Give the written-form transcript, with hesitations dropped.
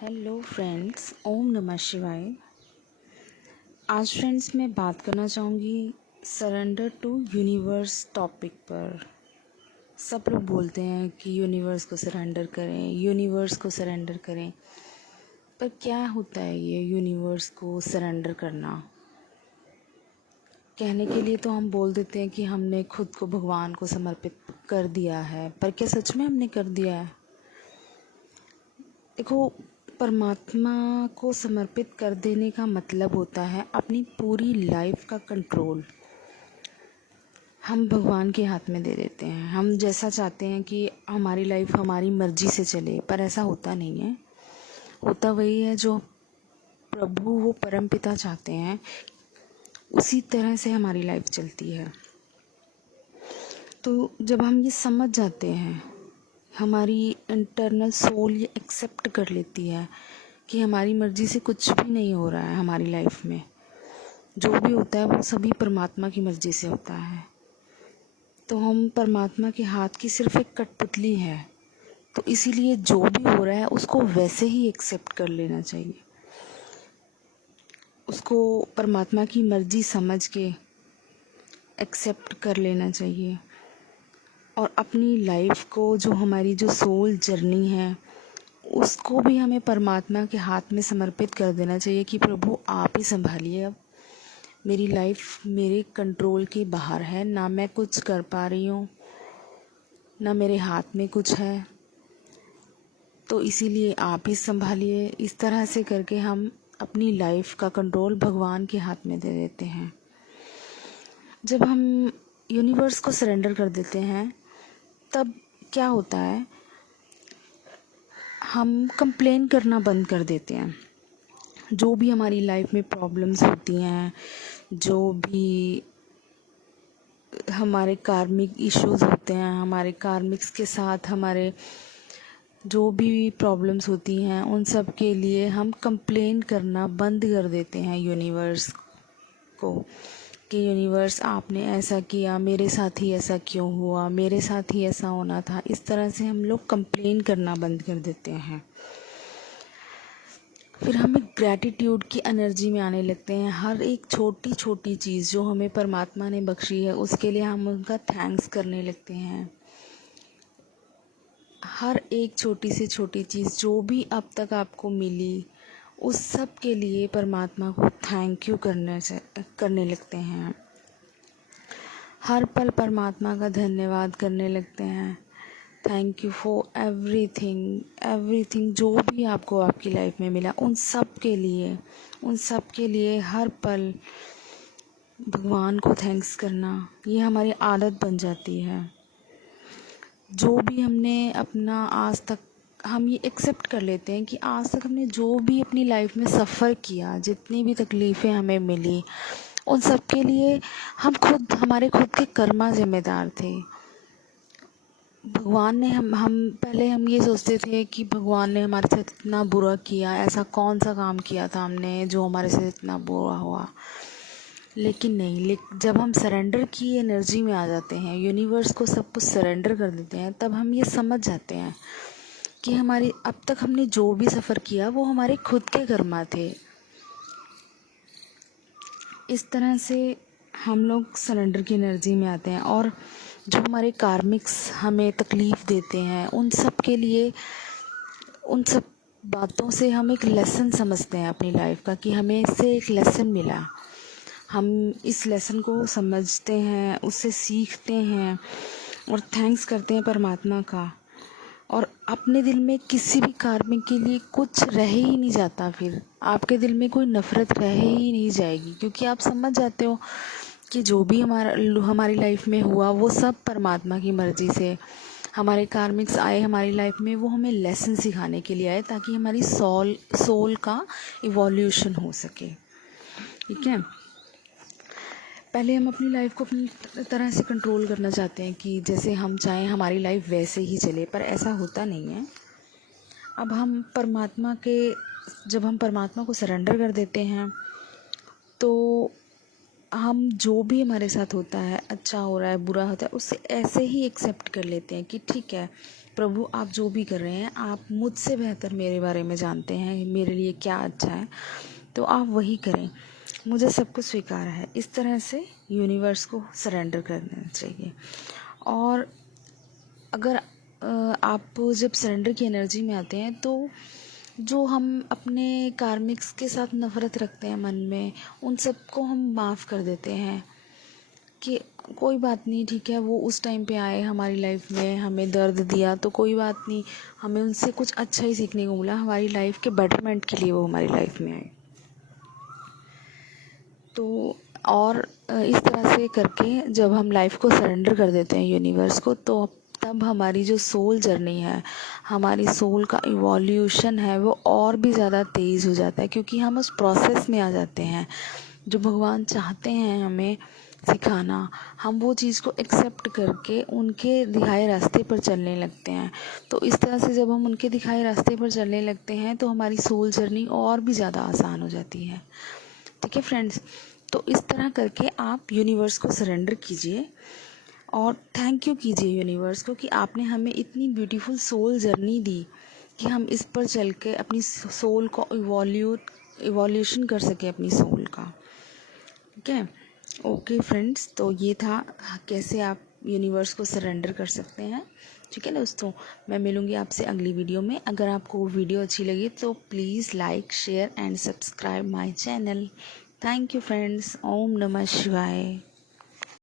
Hello friends, ओम नमः शिवाय। आज फ्रेंड्स मैं बात करना चाहूँगी सरेंडर टू यूनिवर्स टॉपिक पर। सब लोग बोलते हैं कि यूनिवर्स को सरेंडर करें, यूनिवर्स को सरेंडर करें, पर क्या होता है ये यूनिवर्स को सरेंडर करना? कहने के लिए तो हम बोल देते हैं कि हमने खुद को भगवान को समर्पित कर दिया है, पर क्या सच में हमने कर दिया है? देखो, परमात्मा को समर्पित कर देने का मतलब होता है अपनी पूरी लाइफ का कंट्रोल हम भगवान के हाथ में दे देते हैं। हम जैसा चाहते हैं कि हमारी लाइफ हमारी मर्जी से चले, पर ऐसा होता नहीं है। होता वही है जो प्रभु, वो परमपिता चाहते हैं, उसी तरह से हमारी लाइफ चलती है। तो जब हम ये समझ जाते हैं, हमारी इंटरनल सोल ये एक्सेप्ट कर लेती है कि हमारी मर्जी से कुछ भी नहीं हो रहा है हमारी लाइफ में, जो भी होता है वो सभी परमात्मा की मर्जी से होता है। तो हम परमात्मा के हाथ की सिर्फ एक कठपुतली है, तो इसीलिए जो भी हो रहा है उसको वैसे ही एक्सेप्ट कर लेना चाहिए, उसको परमात्मा की मर्जी समझ के एक्सेप्ट कर लेना चाहिए। और अपनी लाइफ को, जो हमारी जो सोल जर्नी है, उसको भी हमें परमात्मा के हाथ में समर्पित कर देना चाहिए कि प्रभु आप ही संभालिए। अब मेरी लाइफ मेरे कंट्रोल के बाहर है, ना मैं कुछ कर पा रही हूँ, ना मेरे हाथ में कुछ है, तो इसीलिए आप ही संभालिए। इस तरह से करके हम अपनी लाइफ का कंट्रोल भगवान के हाथ में दे देते हैं। जब हम यूनिवर्स को सरेंडर कर देते हैं तब क्या होता है, हम कंप्लेन करना बंद कर देते हैं। जो भी हमारी लाइफ में प्रॉब्लम्स होती हैं, जो भी हमारे कार्मिक इश्यूज होते हैं, हमारे कार्मिक्स के साथ हमारे जो भी प्रॉब्लम्स होती हैं, उन सब के लिए हम कंप्लेन करना बंद कर देते हैं यूनिवर्स को कि यूनिवर्स आपने ऐसा किया, मेरे साथ ही ऐसा क्यों हुआ, मेरे साथ ही ऐसा होना था। इस तरह से हम लोग कंप्लेन करना बंद कर देते हैं। फिर हम एक ग्रैटिट्यूड की एनर्जी में आने लगते हैं। हर एक छोटी छोटी चीज़ जो हमें परमात्मा ने बख्शी है उसके लिए हम उनका थैंक्स करने लगते हैं। हर एक छोटी से छोटी चीज़ जो भी अब तक आपको मिली, उस सब के लिए परमात्मा को थैंक यू करने लगते हैं। हर पल परमात्मा का धन्यवाद करने लगते हैं। थैंक यू फॉर एवरीथिंग जो भी आपको आपकी लाइफ में मिला, उन सब के लिए हर पल भगवान को थैंक्स करना, ये हमारी आदत बन जाती है। जो भी हमने अपना आज तक, हम ये एक्सेप्ट कर लेते हैं कि आज तक हमने जो भी अपनी लाइफ में सफ़र किया, जितनी भी तकलीफ़ें हमें मिली, उन सब के लिए हमारे खुद के कर्मा जिम्मेदार थे। भगवान ने हम पहले हम ये सोचते थे कि भगवान ने हमारे साथ इतना बुरा किया, ऐसा कौन सा काम किया था हमने जो हमारे साथ इतना बुरा हुआ। लेकिन नहीं, जब हम सरेंडर की एनर्जी में आ जाते हैं, यूनिवर्स को सब कुछ सरेंडर कर देते हैं, तब हम ये समझ जाते हैं कि हमारी अब तक हमने जो भी सफ़र किया वो हमारे खुद के कर्मा थे। इस तरह से हम लोग सरेंडर की एनर्जी में आते हैं, और जो हमारे कार्मिक्स हमें तकलीफ़ देते हैं, उन सब के लिए, उन सब बातों से हम एक लेसन समझते हैं अपनी लाइफ का कि हमें इससे एक लेसन मिला। हम इस लेसन को समझते हैं, उससे सीखते हैं और थैंक्स करते हैं परमात्मा का। और अपने दिल में किसी भी कार्मिक के लिए कुछ रह ही नहीं जाता। फिर आपके दिल में कोई नफ़रत रह ही नहीं जाएगी, क्योंकि आप समझ जाते हो कि जो भी हमारी लाइफ में हुआ वो सब परमात्मा की मर्ज़ी से। हमारे कार्मिक्स आए हमारी लाइफ में, वो हमें लेसन सिखाने के लिए आए, ताकि हमारी सोल का इवोल्यूशन हो सके। ठीक है, पहले हम अपनी लाइफ को अपनी तरह से कंट्रोल करना चाहते हैं कि जैसे हम चाहें हमारी लाइफ वैसे ही चले, पर ऐसा होता नहीं है। अब जब हम परमात्मा को सरेंडर कर देते हैं, तो हम जो भी हमारे साथ होता है, अच्छा हो रहा है, बुरा होता है, उससे ऐसे ही एक्सेप्ट कर लेते हैं कि ठीक है, प्रभु आप जो भी कर रहे हैं, आप मुझसे बेहतर मेरे बारे में जानते हैं, मेरे लिए क्या अच्छा है, तो आप वही करें, मुझे सब कुछ स्वीकार है। इस तरह से यूनिवर्स को सरेंडर कर देना चाहिए। और अगर आप जब सरेंडर की एनर्जी में आते हैं तो जो हम अपने कार्मिक्स के साथ नफ़रत रखते हैं मन में, उन सबको हम माफ़ कर देते हैं कि कोई बात नहीं, ठीक है, वो उस टाइम पे आए हमारी लाइफ में, हमें दर्द दिया, तो कोई बात नहीं, हमें उनसे कुछ अच्छा ही सीखने को मिला, हमारी लाइफ के बेटरमेंट के लिए वो हमारी लाइफ में आए। तो और इस तरह से करके जब हम लाइफ को सरेंडर कर देते हैं यूनिवर्स को, तो तब हमारी जो सोल जर्नी है, हमारी सोल का इवोल्यूशन है, वो और भी ज़्यादा तेज़ हो जाता है, क्योंकि हम उस प्रोसेस में आ जाते हैं जो भगवान चाहते हैं हमें सिखाना। हम वो चीज़ को एक्सेप्ट करके उनके दिखाए रास्ते पर चलने लगते हैं। तो इस तरह से जब हम उनके दिखाए रास्ते पर चलने लगते हैं तो हमारी सोल जर्नी और भी ज़्यादा आसान हो जाती है। ठीक है फ्रेंड्स, तो इस तरह करके आप यूनिवर्स को सरेंडर कीजिए और थैंक यू कीजिए यूनिवर्स को कि आपने हमें इतनी ब्यूटीफुल सोल जर्नी दी कि हम इस पर चल के अपनी सोल को इवोल्यूशन कर सके अपनी सोल का। ठीक है, ओके फ्रेंड्स, तो ये था कैसे आप यूनिवर्स को सरेंडर कर सकते हैं। ठीक है दोस्तों, मैं मिलूँगी आपसे अगली वीडियो में। अगर आपको वीडियो अच्छी लगी तो please like, share and subscribe my channel. Thank you friends. ओम नमः शिवाय।